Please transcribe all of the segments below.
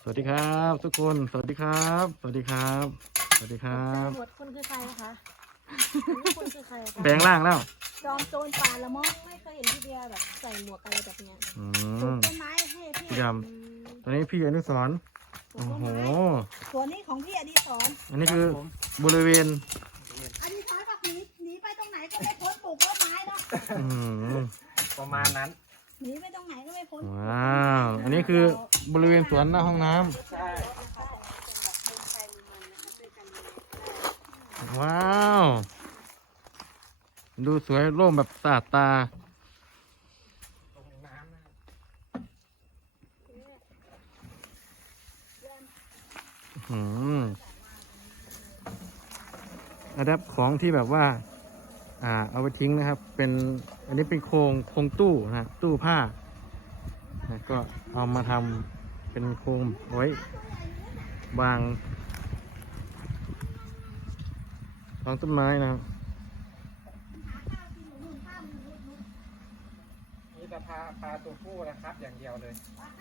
สวัสดีครับทุกคนสวัสดีครับสวัสดีครับสวัสดีครับหมดคนคือใครคะคนคือใครคะแปลงร่างแล้วจอมโจรป่าละมั้งไม่เคยเห็นพี่เบียร์แบบใส่หมวกอะไรแบบเนี้ยอืปลูกมต้นไม้ให้พี่พี่ดำตอนนี้พี่อนุสรณ์ปลูโอ้กต้นโหไม้สวนนี้ของพี่อดีศรอันนี้คือบริเวณอดีศรบอกหนีไปตรงไหนก็ไม่พ้นปลูกต้นไม้เนาะอืมประมาณนั้นหนีไปตรงไหนก็ไม่พ้นว้าวอันนี้คือบริเวณสวนหน้าห้องน้ำใช่ว้าวดูสวยร่มแบบสะอาดตาตรงน้ำนะอืมอะแดปของที่แบบว่าเอาไปทิ้งนะครับ เป็นอันนี้เป็นโครงตู้นะตู้ผ้านะก็เอามาทำเป็นโครงไว้วางต้นไม้นะครับนี่จะพาตัวผู้นะครับอย่างเดียวเลย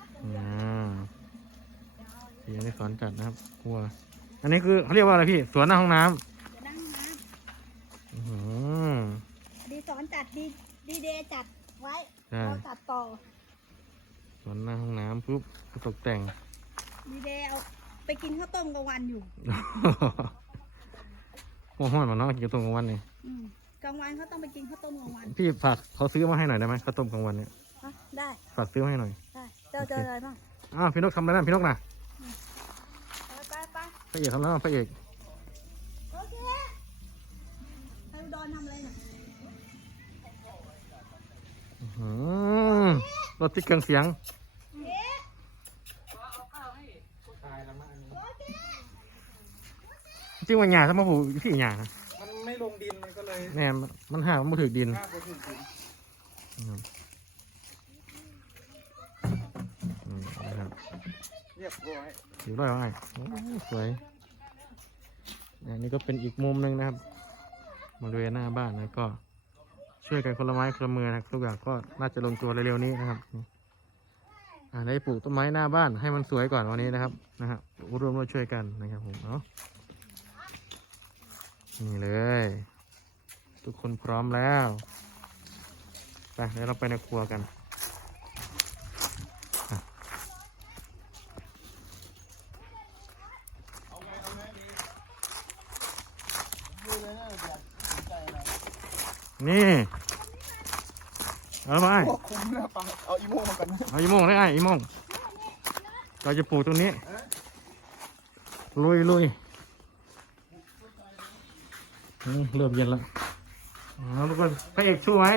พี่ยังไม่สอนจัดนะครับวัวอันนี้คือเขาเรียกว่าอะไรพี่สวนหน้าห้องน้ำเดี๋ยวนั่งนะอื้อหืออดีศรจัดดีเดย์จัดไว้ใช่เราจัดต่อสวนหน้าห้องน้ำปุ๊บก็ตกแต่งดีเดย์เอาไปกินข้าวต้มกลางวันอยู่หัวห้อนมาเนาะกินตรงกลางวันนี่กลางวันเขาต้องไปกินข้าวต้มกลางวันพี่ฝากเขาซื้อมาให้หน่อยได้ไหมข้าวต้มกลางวันเนี่ยฮะได้ฝากซื้อมาให้หน่อยได้เจออะไรบ้างอ้าวพี่นกทำอะไรนั่นพี่นกน่ะไปพระเอกทำแล้วพระเอกโอเคไอ้อุดรทำอะไรเนี่ยอื้อหือรถติดเครื่องเสียงตายแล้วมั้งอันนี้จริงว่าหยาถ้ามาผูกพี่หยานะมันไม่ลงดินมันก็เลยแน่มันห่ามันถือดินข้าไปถึงดินนะครับเรียบร้อยอยู่ร้อยว่าไอ้โอ้สวยอันนี้ก็เป็นอีกมุมหนึ่งนะครับบริเวณหน้าบ้านนะก็ช่วยกันคนละไม้คนละมือนะครับทุกอย่างก็น่าจะลงตัวเร็วๆนี้นะครับได้ปลูกต้นไม้หน้าบ้านให้มันสวยก่อนวันนี้นะครับร่วมช่วยกันนะครับผมเนาะนี่เลย ทุกคนพร้อมแล้วไปเดี๋ยวเราไปในครัวกันนี่เอาไปคุ้มนะปังเอาอีโม่มากันเอาอีโมงได้ไอ้อีโมงเราจะปลูกตรงนี้ลุยเริ่มเย็นแล้วทุกคนพระเอกช่วย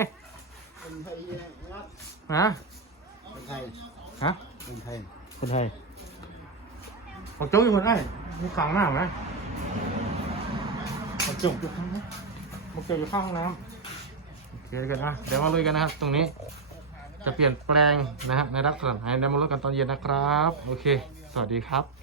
ฮะคนไทยฮะคนไทยคนไทยผมจุ๊กอยู่คนไอ้มีขังหน้าไหมผมจุ๊กอยู่ข้างนะผมจุ๊กอยู่ข้างห้องน้ำโอเคกันนะเดี๋ยวมาลุยกันนะครับตรงนี้จะเปลี่ยนแปลงนะฮะในลักษณะไหนเดี๋ยวมาลุยกันตอนเย็นนะครับโอเคสวัสดีครับ